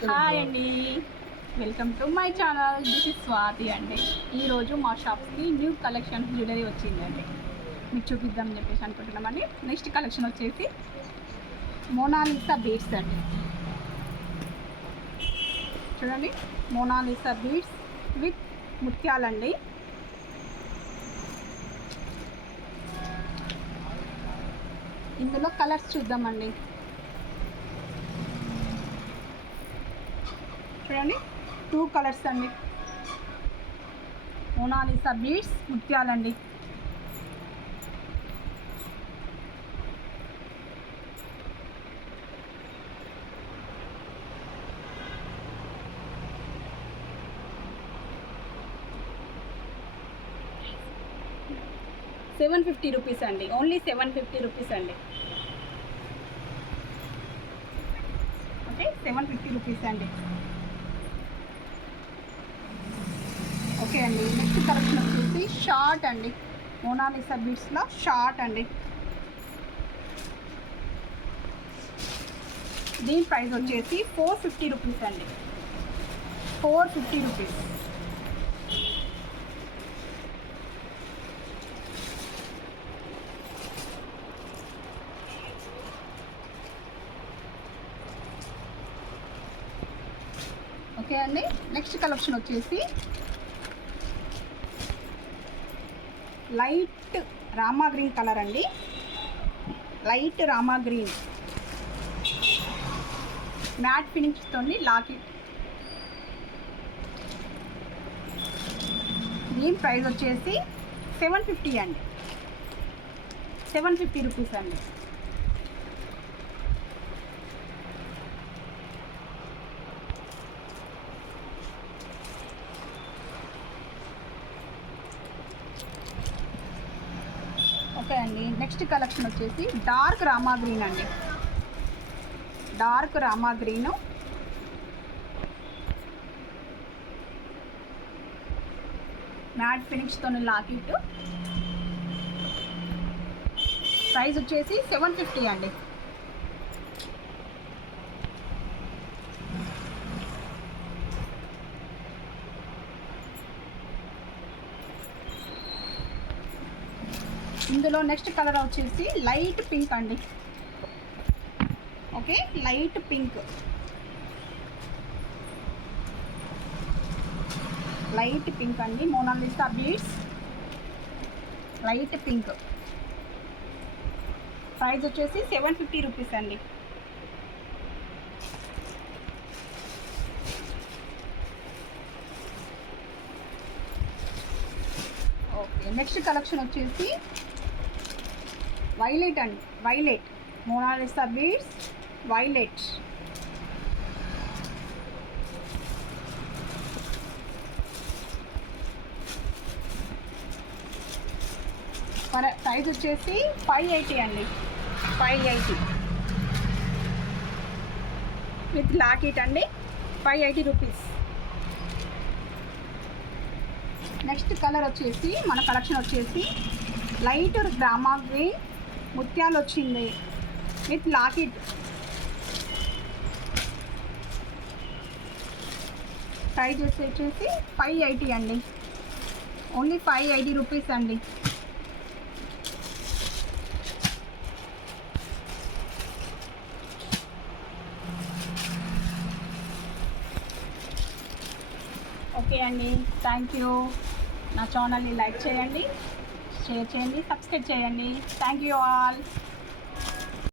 హాయ్ అండి, welcome to my channel. This is Swathi అండి. ఈరోజు మా షాప్కి న్యూ కలెక్షన్ జ్యువెలరీ వచ్చిందండి, మీకు చూపిద్దామని చెప్పేసి అనుకుంటున్నామండి. నెక్స్ట్ కలెక్షన్ వచ్చేసి మోనాలిసా బీడ్స్ అండి. చూడండి, మోనాలిసా బీడ్స్ విత్ ముత్యాలండి. ఇందులో కలర్స్ చూద్దామండి. చూడండి, 2 కలర్స్ అండి. మోనాలిసా బీడ్స్ ముత్యాలండి. ₹750 అండి, ఓన్లీ ₹750 అండి. ఓకే, ₹750 అండి. ఓకే అండి, నెక్స్ట్ కలెక్షన్ వచ్చేసి షార్ట్ అండి. మోనాలిసా బీడ్స్లో షార్ట్ అండి. దీని ప్రైస్ వచ్చేసి ₹450 అండి. ₹450. ఓకే అండి, నెక్స్ట్ కలెక్షన్ వచ్చేసి లైట్ రామా గ్రీన్ కలర్ అండి. లైట్ రామా గ్రీన్ మ్యాట్ ఫినిష్తో లాకెట్. దీని ప్రైస్ వచ్చేసి ₹750 అండి. ₹750 అండి. ఓకే అండి, నెక్స్ట్ కలెక్షన్ వచ్చేసి డార్క్ రామా గ్రీన్ అండి. డార్క్ రామా గ్రీను మ్యాట్ ఫినిష్తో లాకెట్. ప్రైస్ వచ్చేసి ₹750 అండి. ఇందులో నెక్స్ట్ కలర్ వచ్చేసి లైట్ పింక్ అండి. Okay, light pink. Light pink అండి. Mona Lisa beads light pink. Price వచ్చేసి ₹750 అండి. ఓకే, నెక్స్ట్ కలెక్షన్ వచ్చేసి వైలెట్ అండి. Violet Mona Lisa beads violet. Price వచ్చేసి ₹580 అండి. ₹580 విత్ లాకెట్ అండి. ₹580. నెక్స్ట్ కలర్ వచ్చేసి మన కలెక్షన్ వచ్చేసి లైట్ రామా గ్రీన్ ముత్యాలు వచ్చింది విత్ లాకెట్. ప్రైస్ వచ్చేసి ₹580 అండి. ఓన్లీ ₹580 అండి. ఓకే అండి, థ్యాంక్ యూ. నా ఛానల్ని లైక్ చేయండి, షేర్ చేయండి, సబ్స్క్రైబ్ చేయండి. Thank you all.